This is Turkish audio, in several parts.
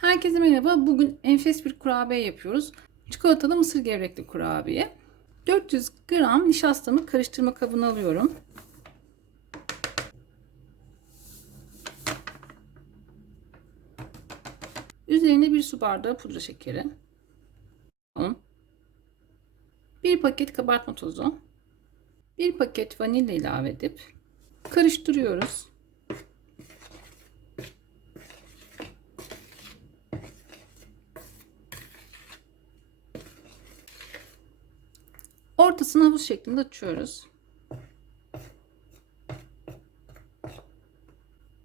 Herkese merhaba. Bugün enfes bir kurabiye yapıyoruz. Çikolatalı mısır gevrekli kurabiye. 400 gram nişastamı karıştırma kabına alıyorum. Üzerine bir su bardağı pudra şekeri. Bir paket kabartma tozu. Bir paket vanilya ilave edip karıştırıyoruz. Ortasını havuz şeklinde açıyoruz.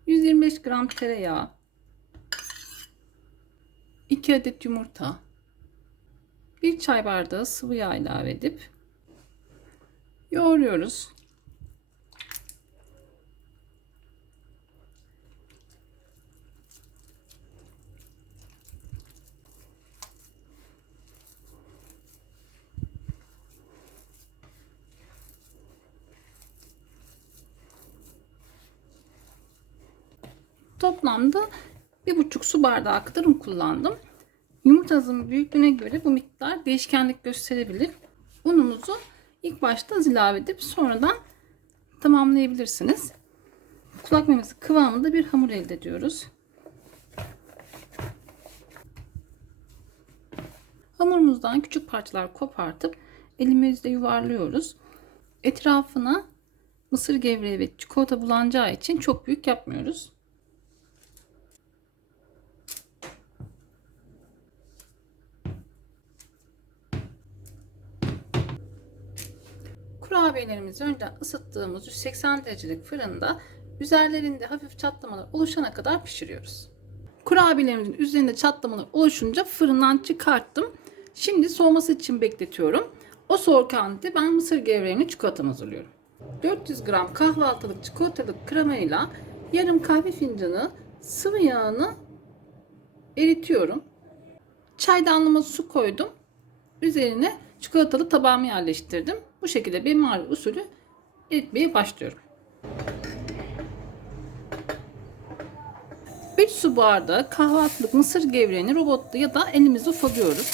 125 gram tereyağı, 2 adet yumurta, 1 çay bardağı sıvı yağ ilave edip yoğuruyoruz. Toplamda bir buçuk su bardağı kadar un kullandım. Yumurtanızın büyüklüğüne göre bu miktar değişkenlik gösterebilir. Unumuzu ilk başta az ilave edip sonradan tamamlayabilirsiniz. Kulak memesi kıvamında bir hamur elde ediyoruz. Hamurumuzdan küçük parçalar kopartıp elimizde yuvarlıyoruz. Etrafına mısır gevreği ve çikolata bulanacağı için çok büyük yapmıyoruz. Kurabiyelerimizi önceden ısıttığımız 180 derecelik fırında üzerlerinde hafif çatlamalar oluşana kadar pişiriyoruz. Kurabiyelerimizin üzerinde çatlamalar oluşunca fırından çıkarttım. Şimdi soğuması için bekletiyorum. O soğurken de ben mısır gevreğini çikolatam hazırlıyorum. 400 gram kahvaltılık çikolatalık kremayla yarım kahve fincanı sıvı yağını eritiyorum. Çaydanlığıma su koydum. Üzerine çikolatalı tabağımı yerleştirdim. Bu şekilde bir mağara usulü eritmeye başlıyorum. 3 su bardağı kahvaltılık mısır gevreğini robotta ya da elimizle ufalıyoruz.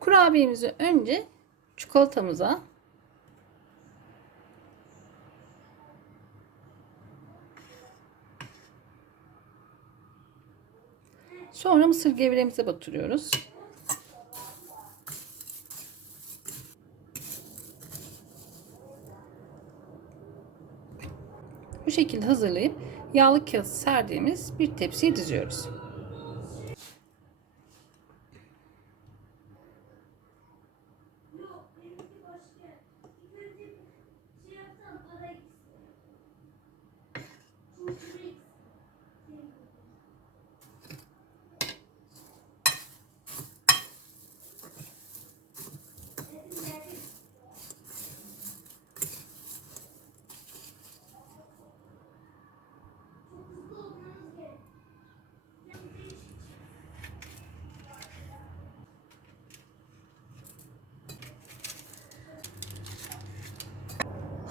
Kurabiyemizi önce çikolatamıza Sonra mısır gevreğimize batırıyoruz. Bu şekilde hazırlayıp yağlı kağıt serdiğimiz bir tepsiye diziyoruz.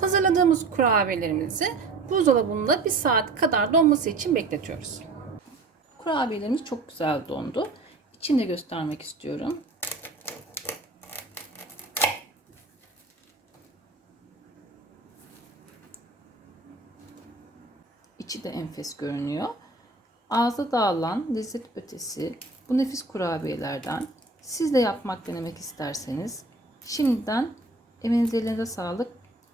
Hazırladığımız kurabiyelerimizi buzdolabında bir saat kadar donması için bekletiyoruz. Kurabiyelerimiz çok güzel dondu. İçini de göstermek istiyorum. İçi de enfes görünüyor. Ağza dağılan lezzet ötesi bu nefis kurabiyelerden siz de yapmak denemek isterseniz şimdiden emeğinize elinize sağlık.